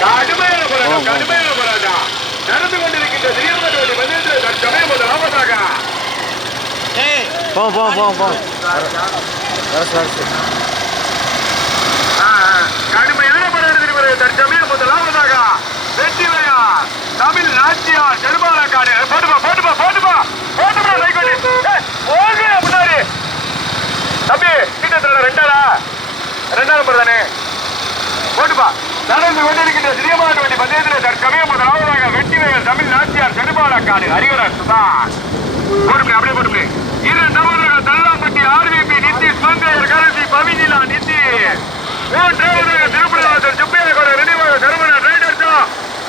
கடுமையான போராட்டம், கடுமையான போராட்டம் நடந்து கொண்டிருக்கின்ற சிறியமலை பந்தயத்தில் தற்சமயம் முதலாவதாக கடுமையான போராட்டத்திற்கு தற்சமயம் முதலாவதாக வெற்றி விளையா தமிழ் நாட்டியா ஜெர்மானக்காடு போட்டுப்பா போட்டுப்பா போட்டுப்பா போட்டுப்பா லைக்கோடி போங்க முன்னாடி தம்பி கிட்டத்தட்ட ரெண்டாயிரம் நம்பர் தானே போட்டுப்பா நடந்து கொண்டிருக்கின்ற சிறியமான வண்டி பந்தயத்தில் தற்சமயம் முதலாவதாக வெற்றி விளையா தமிழ் நாட்டியார் ஜெர்மானக்காடு ஹரிகரன் சுதான் போட்டுமே அப்படியே போட்டுமே இரண்டாவதாக தல்லாம்பட்டி ஆர்விபி நிதிஷ் மங்கையர் கரசி பவினிலா நிதிஷ் மூன்றாவதாக திருப்பூர் சுப்பையா நினைவாக சரவணா ரைடர்ஸா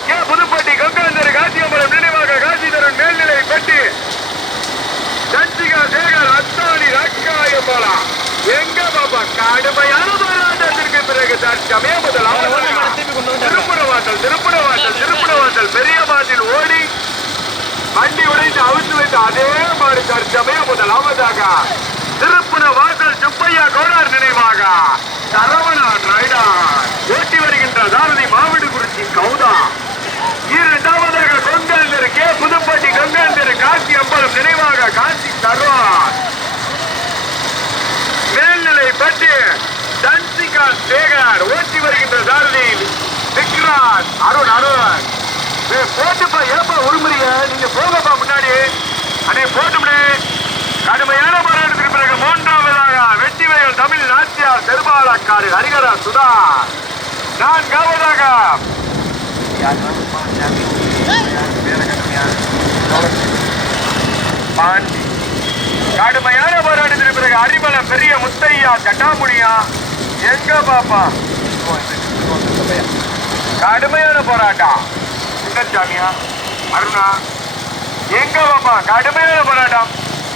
கே புதுப்பட்டி கங்காந்தர் காசியம்பலம் நினைவாக காசிதரன் மேல்நிலை பட்டி சஞ்சிகா சேகர் அத்தானி ராக்காயம்பாலா எங்க பாப்பா கடுமையான போராட்டத்திற்கு பிறகு தற்சமயம் திருப்புணவாசல் பெரிய மாட்டில் ஓடி வண்டி உடைந்து அவிழ்த்து வைத்து அதே மாதிரி தற்சமயம் முதலாவதாக திருப்புணவாசல் சுப்பையா கோடார் நினைவாக சரவணா ரைடர் ஓட்டி வருகின்ற சாரதி மாவடுகுறிச்சி கௌதா இரண்டாவதாக கொங்காந்தர் கே புதுப்பட்டி கொங்காந்தர் காசி அம்பலம் நினைவாக காசி சர்வார் மேல்நிலை பட்டி தன்சிகா சேகர் ஓட்டி வருகின்ற சாரதி விக்ராஸ் அருண் போட்டுப்பா ஏப்பா உருமுறைய நீங்க போகப்பா முன்னாடி அடே போட்டுமே கடுமையான போராட்டத்திற்கு பிறகு மூன்றாவதாக வெற்றி வயல் தமிழ் நாட்டியார் பெருமாளக்காடு ஹரிகரா சுதா நான்காவதாக பாண்டி கடுமையான போராட்டத்திற்கு பிறகு அரிமலம் பெரிய முத்தையா சட்டாமுனியா எங்க பாப்பா கடுமையான போராட்டம் சின்னசாமியா அருணா எங்க பாப்பா கடுமையான போராட்டம்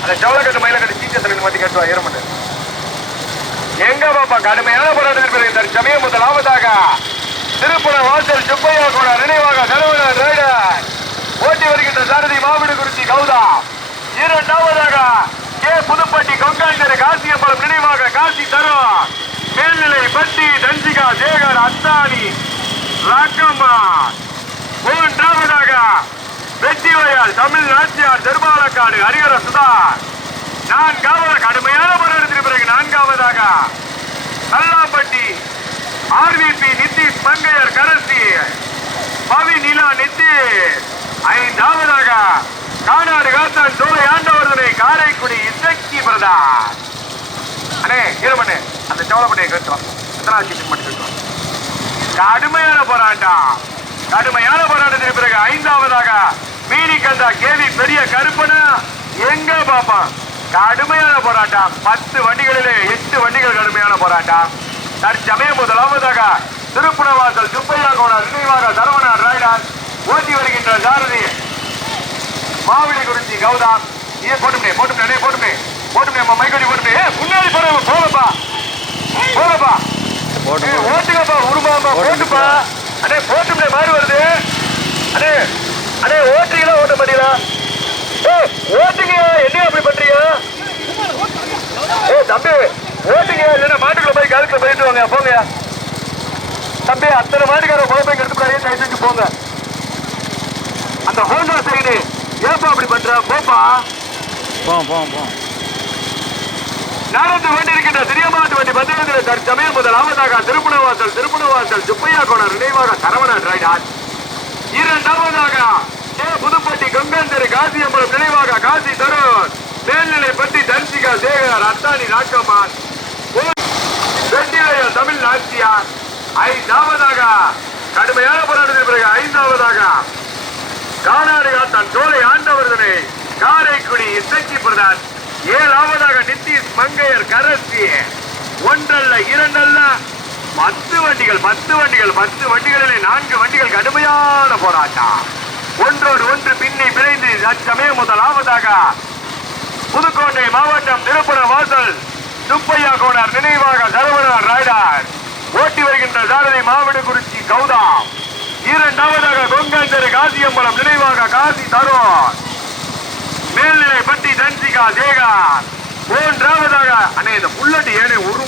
அந்த ஜவலக்கட்டு மயிலக்கட்டு சீச்சத்திரன் மாத்தி கட்டுவா ஏறமட்டு எங்க பாப்பா கடுமையான போராட்டத்திற்கு பிறகு தற்சமயம் முதலாவதாக திருப்புண வாசல் சுப்பையா கூட நினைவாக சரவணா ரைடர் ஓட்டி வருகின்ற சாரதி மாவடுகுறிச்சி கௌதா இரண்டாவதாக கே புதுப்பட்டி கொங்காந்தர் காசியம்பலம் நினைவாக காசி தரும் மேல்நிலை பட்டி தன்சிகா சேகர் அத்தானி ராக்கம்மா மூன்றாவதாக வெற்றி வயல் தமிழ் நாட்டியார் ஜெர்மானக்காடு ஹரிகர சுதா நான்காவதாக கடுமையான போராட்டத்திற்கு பிறகு நான்காவதாக கல்லாம்பட்டி ஆர்விபி நிதிஷ் மங்கையர் கரசி பவி நிலா நிதிஷ் ஐந்தாவதாக கானாடு காத்தான் சோலை ஆண்டவர்தனை காரைக்குடி இசக்கி பிரதான் அண்ணே இருமண்ணே அந்த சோழப்பட்டியை கட்டுவான் மட்டும் கட்டுவான் கடுமையான போராட்டத்திற்கு பிறகு ஐந்தாவதாக மீனிகந்தா கேவி பெரிய கருப்பனா எங்க பாப்பா கடுமையான போராட்டம் 10 வண்டிகளிலே 8 வண்டிகள் கடுமையான போராட்டம் தற்சமயம் முதலாவதாக திருப்புணவாசல் சுப்பையா கோடார் நினைவாக சரவணா ரைடர் ஓட்டி வருகின்ற சாரதி மாவடுகுறிச்சி கௌதா போட்டுமே மைக்கடி போட்டுமே முன்னாடி போகப்பா ஓட்டுங்கப்பா உருமாப்பா போட்டுப்பா அடே போட்டுமே மாறி வருது அடே ஓட்டுங்களா ஓட்ட மாட்டீங்களா ஓட்டுங்க என்ன அப்படி பண்றீங்க தம்பி ஓட்டுங்க இல்லைன்னா மாட்டுக்குள்ள போய் கழுத்துல போயிட்டு வாங்க போங்க தம்பி அத்தனை மாட்டுக்கார குழந்தைங்க எடுத்துக்கூடாது தயவு செஞ்சு போங்க அந்த ஹோண்டா சைடு ஏப்பா அப்படி பண்ற போப்பா நடந்து கொண்டிருக்கின்ற சிறியமாட்டு வண்டி பந்தயத்தில் தற்சமயம் முதலாவதாக திருப்புணவாசல் சுப்பையா கோணர் நினைவாக சரவணா ரைடர் இரண்டாவதாக கே புதுப்பட்டி கொங்கந்தர் காசியம்பலம் நினைவாக காசி தருண் மேல்நிலை பட்டி தன்சிகா சேகர் அத்தானி ராக்கம்மான் வெற்றிவயல் தமிழ் நாட்டியார் ஐந்தாவதாக கடுமையான போராட்டத்திற்கு பிறகு ஐந்தாவதாக கானாடு காத்தான் சோலை ஆண்டவர்தனை காரைக்குடி இசக்கி பிரதான் ஏழாவதாக நிதிஷ் மங்கையர் கரசி ஒன்றல்ல இரண்டல்ல 10 வண்டிகளிலே 4 வண்டிகள் கடுமையான போராட்டம் ஒன்றோடு ஒன்று பின்னி பிணைந்து அச்சமயம் முதலாவதாக புதுக்கோட்டை மாவட்டம் திருப்புண வாசல் சுப்பையா கோடார் நினைவாக சரவணா ரைடர் ஓட்டி வருகின்ற சாரதி மாவடுகுறிச்சி கௌதா இரண்டாவதாக கொங்காந்தர் காசியம்பலம் நினைவாக காசி தருண் மேல்நிலைப்பட்டி தன்சிகா சேகர். மூன்றாவதாக அண்ணே இந்த புல்லட் ஏனே ஒரு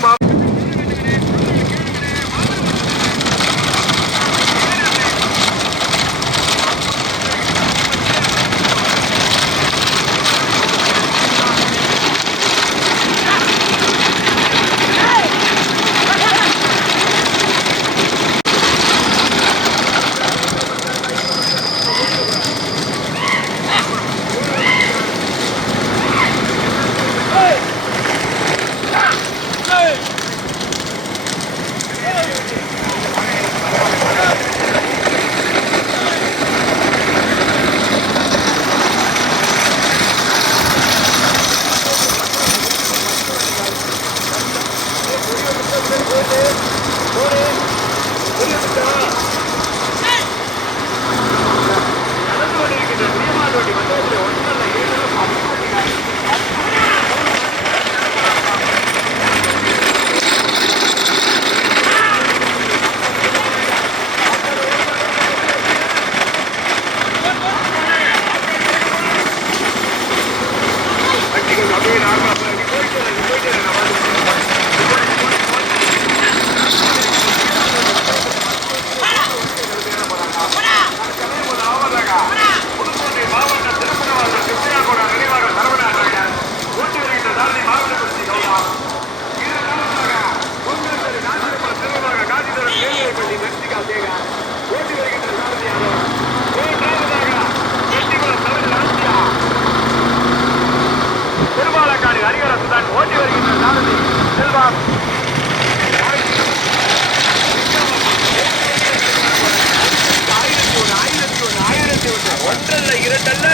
ஒன்றல்ல இரண்டல்ல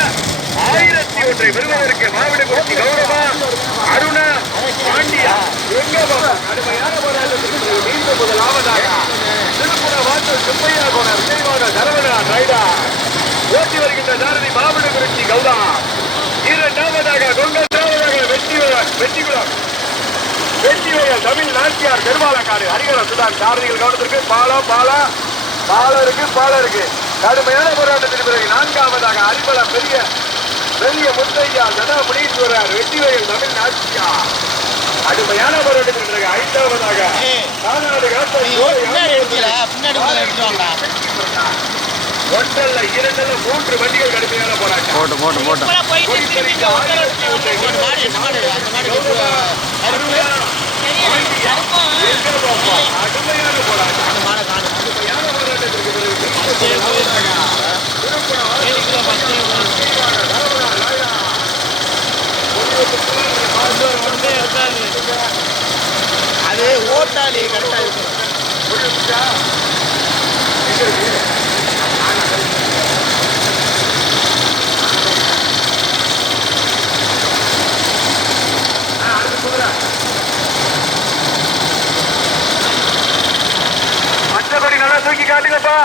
1001 பெறுவதற்கு மாவிடக்குறிச்சி கௌரவா அருணா பாண்டியா கடுமையான போராட்டத்திற்கு மீண்டும் முதலாவதாக திருப்புற வாசல் சுப்பையா கோண விஜயவான சரவணா ரைடா ஓட்டி வருகின்ற சாரதி மாவிடக்குறிச்சி கௌதா. இரண்டாவதாக கொங்கத்ராவதாக வெற்றிகுளம் தமிழ் நாட்டியார் பெருமாளக்காடு ஹரிகர சுதான் சாரதிகள் கவனத்திற்கு பாலா இருக்கு. கடுமையான போராட்டத்திற்கு பிறகு நான்காவதாக அறிவளம் பெரிய முத்தையா ஜனமுனீஸ்வரர் வெற்றிவேல் தமிழ் நாட்டியார். கடுமையான போராட்டத்திற்கு பிறகு ஐந்தாவதாக ஒன்றல்ல இரண்டல்ல 3 வண்டிகள் கடுமையான போராட்டம். கடுமையான போராட்டம். அது ஓட்டாளி கரெக்டா இருக்கு. மற்றபடி நல்லா தூக்கி காட்டுங்கப்பா.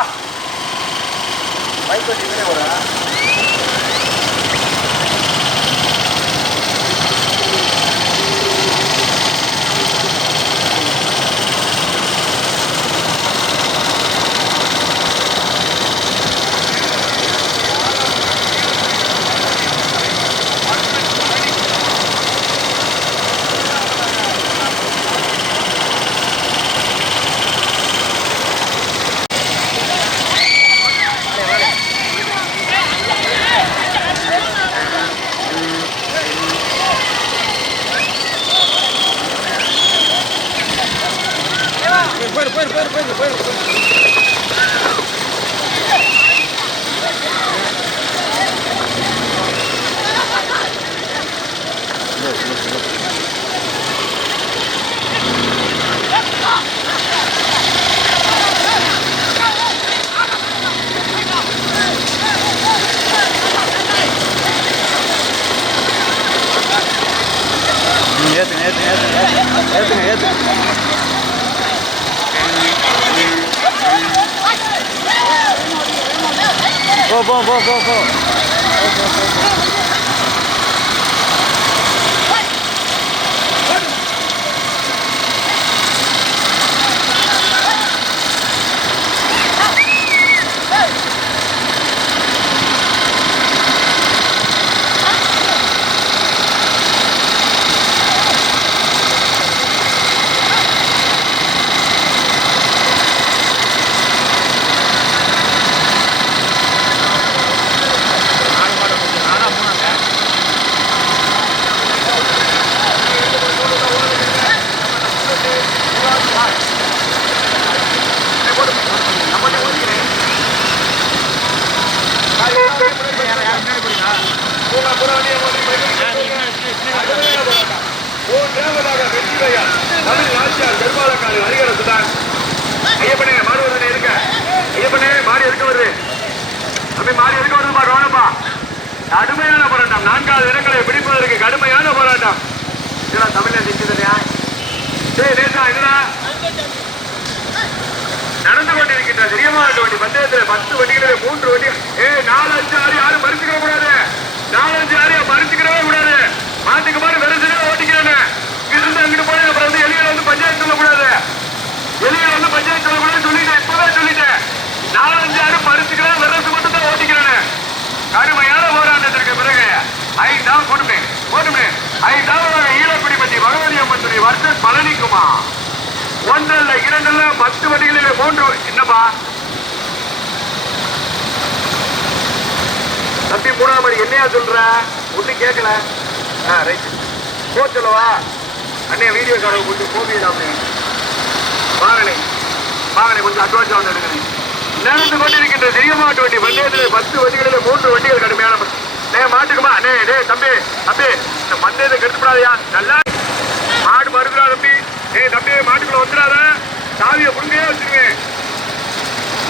போ. மூன்றாவதாக வெற்றிலையா தமிழ் நாச்சியார் பெருமாளக்காடு ஹரிகரசுதான். ஐயப்பனே மாடு வருது இருக்க. ஐயப்பனே மாடு எடுக்க வருது. அப்படி மாடு எடுக்க வருதுப்பா, கவனப்பா. கடுமையான போராட்டம், 4வது இடங்களை பிடிப்பதற்கு கடுமையான போராட்டம். இதெல்லாம் தமிழ்ல செஞ்சதுலையா? சரி நேசா என்னடா நடந்து கொண்டிருக்கின்ற தெரியமாட்டு வண்டி பந்தயத்தில் 10 வண்டிகளில் 3 வண்டி 4, 5, 6 யாரும் மறுத்துக்கிற கூடாது. 4, 5, 6 மறுத்துக்கிறவே கூடாது. மாட்டுக்கு மாடு வெறுசனே ஓட்டிக்கிறேன்னு இருந்து அங்கிட்டு போய் அப்புறம் வந்து எலிகளை வந்து பஞ்சாயத்து சொல்லக்கூடாது. எலிகளை வந்து பஞ்சாயத்து சொல்லக்கூடாது சொல்லிட்டேன். இப்பதான் சொல்லிட்டேன். 4, 5, 6 மறுத்துக்கிறேன், வெறுசு மட்டும் தான் ஓட்டிக்கிறேன்னு. கடுமையான போராட்டத்திற்கு பிறகு 5 போட்டுமே 5வது ஈழக்குடிப்பட்டி பகவதி அம்மன் துறை வர்த்தன் பழனிக்குமா 1 அல்ல 2 அல்ல 10 வண்டிகளில் 3. என்னப்பா தம்பி 3ஆம் மணி என்னையா சொல்ற? ஒண்ணு கேட்கல. ரைட் போ சொல்லவா? அண்ணே வீடியோ கார கொஞ்சம் போவியலாம். வாங்கனே கொஞ்சம் அட்வான்ஸா வந்து எடுங்க. நடந்து கொண்டிருக்கின்ற தெரியமாட்டு வண்டி பந்தயத்தில் 10 வண்டிகளில் 3 வண்டிகள் கடுமையான மாட்டுக்குமா. தம்பி இந்த பந்தயத்தை கெடுத்துப்படாதையா? நல்லா மாடு மறுக்கிறா தம்பி. தம்பி மாட்டுக்குள்ள வந்துடாத, சாவியை புடுங்கையே வச்சிருவேன்.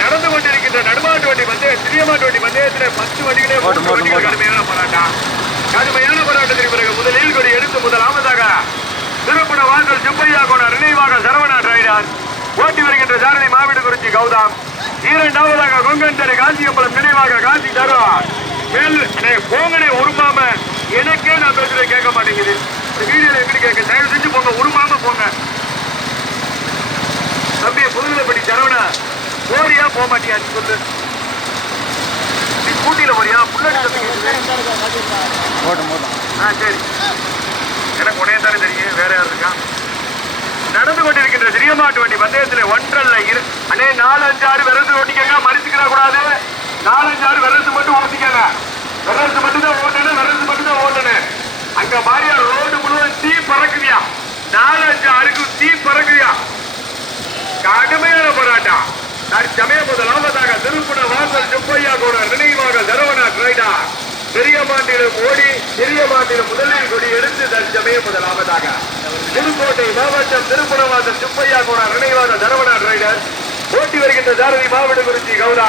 நடந்து கொண்டிருக்கின்ற நடுமாட்டு வண்டி பந்தயம் சிறியமாட்டு வண்டி பந்தயத்தில் 10 வண்டிகளே 3 வண்டிகள் கடுமையான போராட்டம். கடுமையான போராட்டத்திற்கு பிறகு முதலில் கொடி எடுத்து முதலாவதாக திருப்பண வாசல் சுப்பையா கோணர் நினைவாக சரவணா டிரைடர் ஓட்டி வருகின்ற சாரதி மாவிடுகுறிச்சி கௌதம். 2வதாக கொங்கன் காசியம்பலம் நினைவாக காசி தருவார். போங்கனே உருமாம எனக்கே நான் பேசுறத கேட்க மாட்டேங்குது. வீடியோல எப்படி கேட்க? தயவு செஞ்சு போங்க, உருமாம போங்க. தம்பி புதுவிலப்பட்டி சரவணா போறியா போக மாட்டியா சொல்லு. நீ ஸ்கூட்டியில போறியா? புல்லட் சரி எனக்கு உடனே தானே தெரியும், வேற யாரு இருக்கா? நடந்து கொண்டிருக்கின்ற சிறியமாட்டு வண்டி பந்தயத்தில் 1 அல்ல 2 அண்ணே 4, 5, 6 விரசு ஓட்டிக்கங்க. மறிச்சுக்கிற கூடாது. 4, 5, 6 விரசு மட்டும் ஓட்டிக்கங்க. விரசு மட்டும் தான் ஓட்டணும். அங்க மாறியா ரோடு முழுவதும் தீ பறக்குதியா. 4, 5, 6க்கு தீ பறக்குதியா. கடுமையான போராட்டம். தற்சமய முதலாவதாக திருப்புண வாசல் சுப்பையா கோணர் நினைவாக சரவணா டிரைடா பெரிய மாட்டிலும் ஓடி சிறிய மாட்டிலும் முதலில் கொடி எடுத்து தற்சமய முதலாவதாக புதுக்கோட்டை மாவட்டம் திருப்புணவாசல் சுப்பையா கோணர் நினைவாக சரவணா டிரைடர் ஓட்டி வருகின்ற சாரதி மாவிடுகுறிச்சி கௌதா.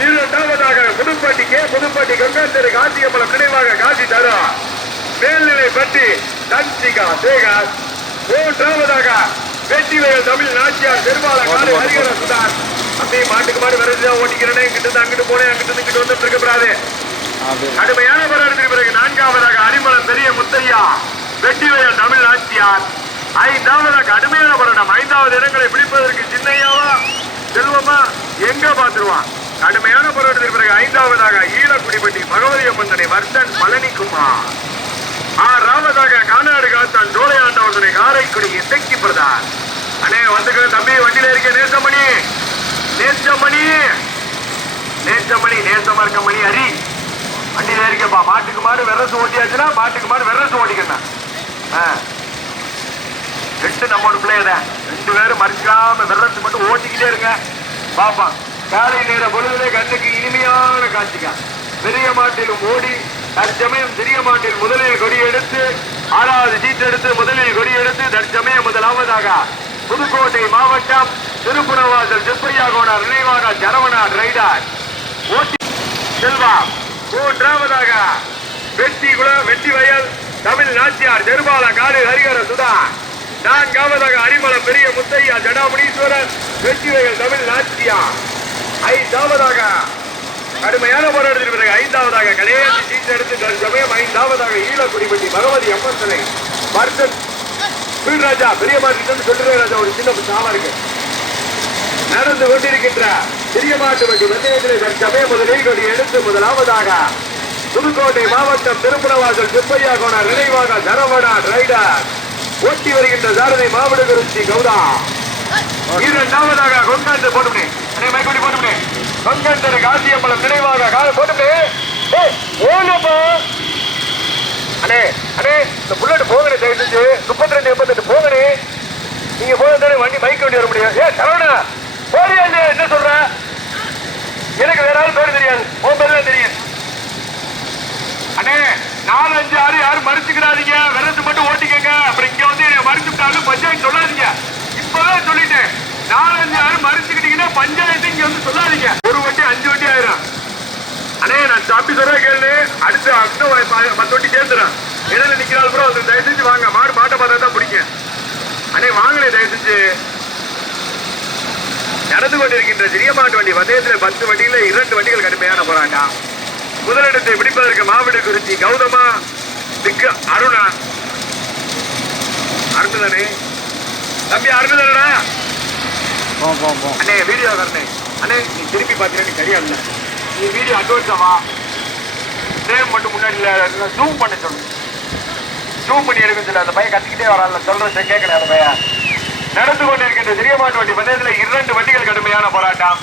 2வதாக புதுப்பட்டி கங்காந்தரு காசியம்பலம் நினைவாக காசி தரா மேல்நிலை பற்றி தன்சிகா சேகர். 3வதாக வெற்றிவேல் தமிழ் நாச்சியார் பெருமாளக்காடு ஹரிகர சுதான். அப்படியே மாட்டுக்கு மாடு விரைச்சுதான் ஓட்டிக்கிறேன். இங்கிட்டு அங்கிட்டு போனேன், அங்கிட்டு இங்கிட்டு வந்து இருக்கக்கூடாது. கடுமையான போராட்டத்திற்கு பிறகு 4வதாக அரிமளம் பெரிய முத்தையா வெற்றிவேல் தமிழ் நாச்சியார். 5வதாக கடுமையான போராட்டம். 5வது இடங்களை பிடிப்பதற்கு சின்னையாவா செல்வமா எங்க பாத்துருவான். கடுமையான போராட்டத்திற்கு பிறகு 5வதாக ஈழக்குடிப்பட்டி பகவதி அம்மன் வர்த்தன் பழனிக்குமார். 6வதாக கானாடு காத்தான் ஜோலையாண்டவர்களை காரைக்குடி இசைக்கு பிரதான். அண்ணே வந்துக்கிற தம்பி வண்டியில இருக்க நேசமணி நேசமா இருக்க மணி அரி வண்டியில இருக்கப்பா. மாட்டுக்கு மாடு வெரசு ஓட்டியாச்சுன்னா மாட்டுக்கு மாடு வெரசு ஓட்டிக்கணும். 2 நம்மோட பிள்ளையதான் 2 பேரும் மறிக்காம வெரசு மட்டும் ஓட்டிக்கிட்டே இருங்க பாப்பா. காலை நேர பொழுதுலே கண்ணுக்கு இனிமையான காட்சிக்கா. பெரிய மாட்டிலும் ஓடி தற்சமயம் சிறிய மாட்டில் முதலில் கொடி எடுத்து 6வது சீட் எடுத்து முதலில் கொடி எடுத்து தற்சமயம் முதலாவதாக புதுக்கோட்டை மாவட்டம் திருப்புணவாசல் சுப்பையா கோணர் நினைவாக சரவணா டிரைடர் ஓட்டி செல்வா. 3வதாக வெற்றி வயல் தமிழ் நாச்சியார் பெருமாளக்காடு ஹரிகர சுதா. 4வதாக அரிமளம் பெரிய முத்தையா ஜடாமுனீஸ்வரன் வெற்றி வயல் தமிழ் நாச்சியார். 5வதாக கடுமையான போராட்டத்திற்கு பிறகு 5வதாக கடையாசி சீட் எடுத்து சமயம் 5வதாக ஈழக்குடிப்பட்டி பகவதி அம்மன் சிலை மருத்துவ ராஜா பெரிய மாட்டு சொல்றேன் ராஜா. ஒரு சின்ன சாமா இருக்கு. நடந்து கொண்டிருக்கின்ற சிறிய மாட்டு வண்டி பந்தயத்தில் சமயம் முதலில் கொடி எடுத்து முதலாவதாக புதுக்கோட்டை மாவட்டம் திருப்புணவாசல் சுப்பையா கோணர் நினைவாக சரவணா டிரைடர் ஓட்டி வருகின்ற சாரதி மாவிடுகுறிச்சி கௌதா. 2வதாக கொண்டாந்து போட்டுமே மைக்கோட்டி போட்டுமே கொங்கந்தரு காசியம்பலம் நினைவாக போட்டுமே. அண்ணே இந்த புல்லட் போங்கனே, தயவு செஞ்சு 32, 88 போங்கனே. நீங்க போதானே வண்டி மைக்க வண்டி வர முடியும். சரவணா போறியா இல்லையா? என்ன சொல்ற? எனக்கு வேற ஆள் பேர் தெரியாது, உன் பேர் தான் தெரியும். 4, 5, 6 யாரும் மறுச்சுக்கிறாதீங்க. விரசு மட்டும் ஓட்டிக்கங்க. அப்புறம் இங்க வந்து மறுச்சுட்டாலும் பஞ்சாயத்து சொல்லாதீங்க. இப்பவே சொல்லிட்டேன். 4, 5, 6 மறுச்சுக்கிட்டீங்கன்னா பஞ்சாயத்து இங்க வந்து சொல்லாதீங்க. ஒரு வண்டி 5 வண்டி ஆயிரும். அண்ணே நான் சாப்பி சொல்ற கேளு. அடுத்து 10 வண்டி சேர்த்துறேன். இடையில நிக்கிறாள் கூட வந்து தயவு செஞ்சு வாங்க. மாட்டை பார்த்தா தான் பிடிக்கும். அண்ணே வாங்கலே தயவு செஞ்சு. நடந்து கொண்டிருக்கின்ற சிறிய மாட்டு வண்டி பந்தயத்தில் 10 வண்டியில 2 வண்டிகள் கடுமையான போராட்டம். முதலிடத்தை பிடிப்பதற்கு மாவட்டக்குறிச்சி கௌதமா திக்கு அருணா. அருணானே தம்பி அருணாடா. அண்ணே வீடியோ வரனே. அண்ணே நீ திருப்பி பார்த்தீங்கன்னா நீ சரியா இல்லை. நீ வீடியோ அட்வான்ஸாவா ஃப்ரேம் மட்டும் முன்னாடி ஜூம் பண்ண சொல்லு. ஜூம் பண்ணி எடுக்க சொல்லு. அந்த பையன் கத்திக்கிட்டே வரான்ல சொல்றேன் கேட்கல. அந்த பையன் நடந்து கொண்டிருக்கின்ற சிறிய மாட்டு வண்டி பந்தயத்தில் 2 வண்டிகள் கடுமையான போராட்டம்.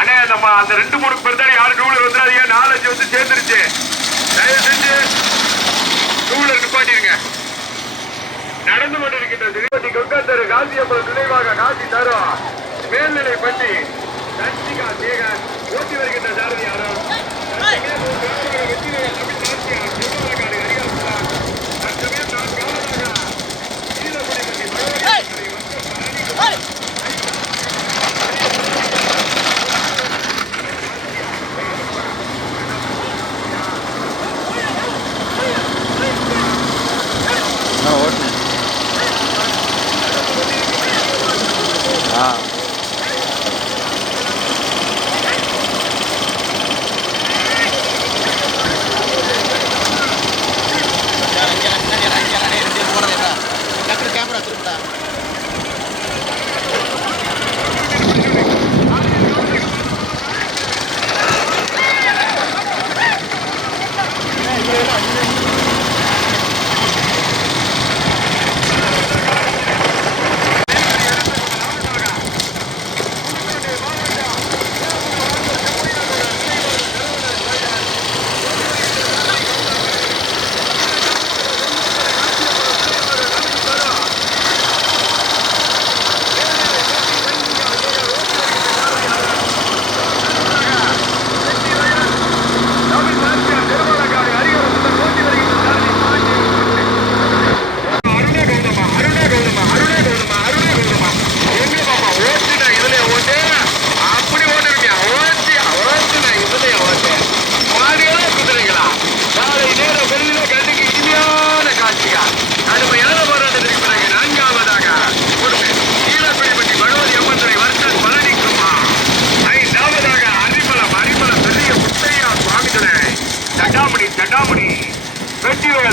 அண்ணே நம்ம அந்த 2-3 பேர் தான் யாரும் டூலர் வந்துடாதீங்க. 4, 5 வந்து சேர்ந்துருச்சு. தயவு செஞ்சு டூலர் நிப்பாட்டிருங்க. நடந்து கொண்டிருக்கின்ற சிறியப்பட்டி கொங்கத்தரு காசியம்பலம் நினைவாக காசி தரும் மேல்நிலை பட்டி தர்ஷிகா சேகர் ஓட்டி வருகின்ற சாரதி யாரும்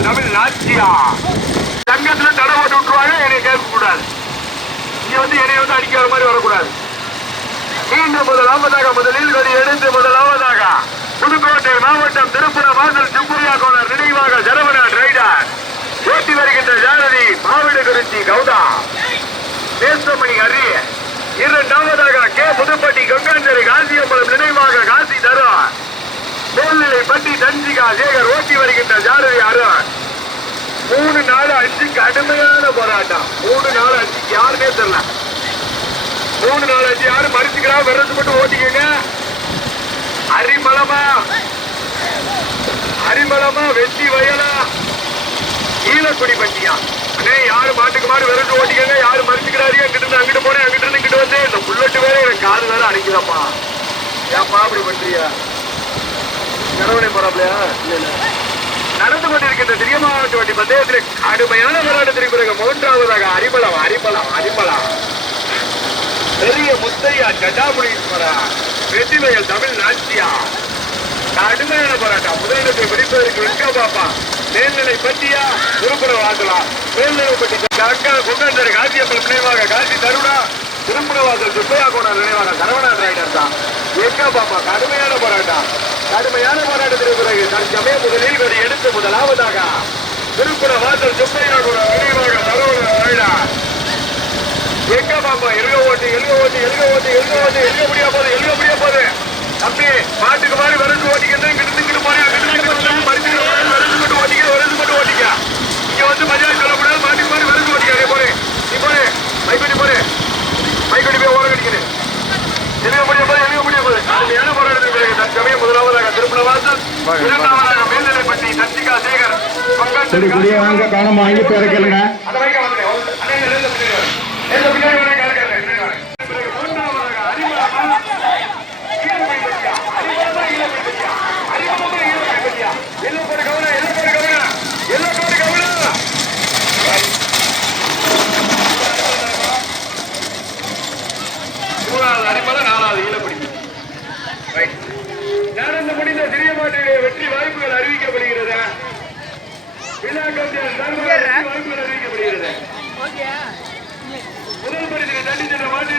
தமிழ் நாச்சியா சங்கத்துல தடை போட்டு விட்டுருவாங்க. என்னை கேட்க கூடாது. இங்க வந்து என்னை வந்து அடிக்க வர மாதிரி வரக்கூடாது. மீண்டும் முதலில் கொடி எடுத்து முதலாவதாக புதுக்கோட்டை மாவட்டம் திருப்புரம் வாசல் சுப்புரியா கோணர் நினைவாக சரவணன் ரைடர் ஓட்டி வருகின்ற ஜானதி மாவட்டக்குறிச்சி கௌதா தேசமணி அரிய. 2வது கே புதுப்பட்டி கொங்காஞ்சேரி காசியம்பலம் நினைவாக காசி தரும் மேல்நிலை பட்டி தஞ்சிகா சேகர் ஓட்டி வருகின்ற ஜானதி அருண். 3, 4, 5 கடுமையான போராட்டம். 3, 4, 5 யாருமே தெரியல. 3, 4, 5 யாரு மறுச்சுக்கிறா விரசு மட்டும் ஓட்டிக்கங்க. அரிமளமா வெட்டி வயலா ஈழக்குடி பட்டியா. அண்ணே யாரு மாட்டுக்கு மாடு விரசு ஓட்டிக்கங்க. யாரு மறுச்சுக்கிறாரு அங்கிட்டு இருந்து அங்கிட்டு போனேன் அங்கிட்டு இருந்து இங்கிட்டு வந்து இந்த புல்லட்டு வேற எனக்கு காது வேற அடிக்குதாப்பா. ஏப்பா அப்படி பண்றியா? கரவணை போறாப்லையா? இல்ல நடந்து கொண்டிருக்கின்ற சிறிய மாவட்ட வண்டி பந்தயத்தில் கடுமையான போராட்டத்திற்கு பிறகு 3வதாக அரிமளம் பெரிய முத்தையா ஜடாமுனீஸ்வரா வெற்றிவயல் தமிழ் நாச்சியா கடுமையான போராட்டம். முதலிடத்தை பிடிப்பதற்கு வெங்கா பாப்பா மேல்நிலை பட்டியா திருப்புரம் வாசலாம் மேல்நிலை பட்டி கொண்டாந்தரு காசியம்பலம் நினைவாக காசி தருணா திருப்புரவாசல் சுப்பையா கோணர் நினைவாக சரவணன் ரைடர் தான் வெங்கா பாப்பா. கடுமையான போராட்டத்திற்கு பிறகு தற்சமயம் முதலில் கொடி எடுத்து முதலாவதாக திருப்புரம் வாசல் சுப்பையா கோணர் நினைவாக சரவணன் ரைடர் எங்க பாப்பா. எழுக முடியா போது தம்பி மாட்டுக்கு மாதிரி விரசு ஓட்டிக்கிறது. இங்கிட்டு மாதிரி விரசு மட்டும் ஓட்டிக்க. இங்க வந்து மரியாதை சொல்லக்கூடாது. மாட்டுக்கு மாதிரி விரசு ஓட்டிக்க. போறேன் நீ போறேன் மைக்கடி போய் ஓரம் கடிக்கிறேன். எழுக முடிய போது கடுமையான போராட்டத்திற்கு பிறகு தற்சமயம் முதலாவதாக திருப்புரம் வாசல் 2வதாக மேல்நிலைப்பட்டி தர்ஷிகா சேகர் சரி குடிய வாங்க காணாம வாங்கி பேர கேளுங்க. அந்த வைக்க வந்துடுறேன். பின்னாடி வரேன் கேளுங்க. மூன்றாவதாக அறிமுகமா ஈழப்பை பற்றியா அறிமுகமா ஈழப்பை பற்றியா அறிமுகமா ஈழப்பை பற்றியா எல்லோ போடு கவனம் எல்லோ போடு கவனம் எல்லோ போடு கவனம். மூணாவது அறிமுக நாலாவது ஈழப்படி. நடந்து முடிந்த சிறிய மாட்டினுடைய வெற்றி வாய்ப்புகள் அறிவிக்கப்படுகிறது. வாய்ப்புகள் அறிவிக்கப்படுகிறது. முதல் பரிசினை தட்டி சென்ற மாட்டு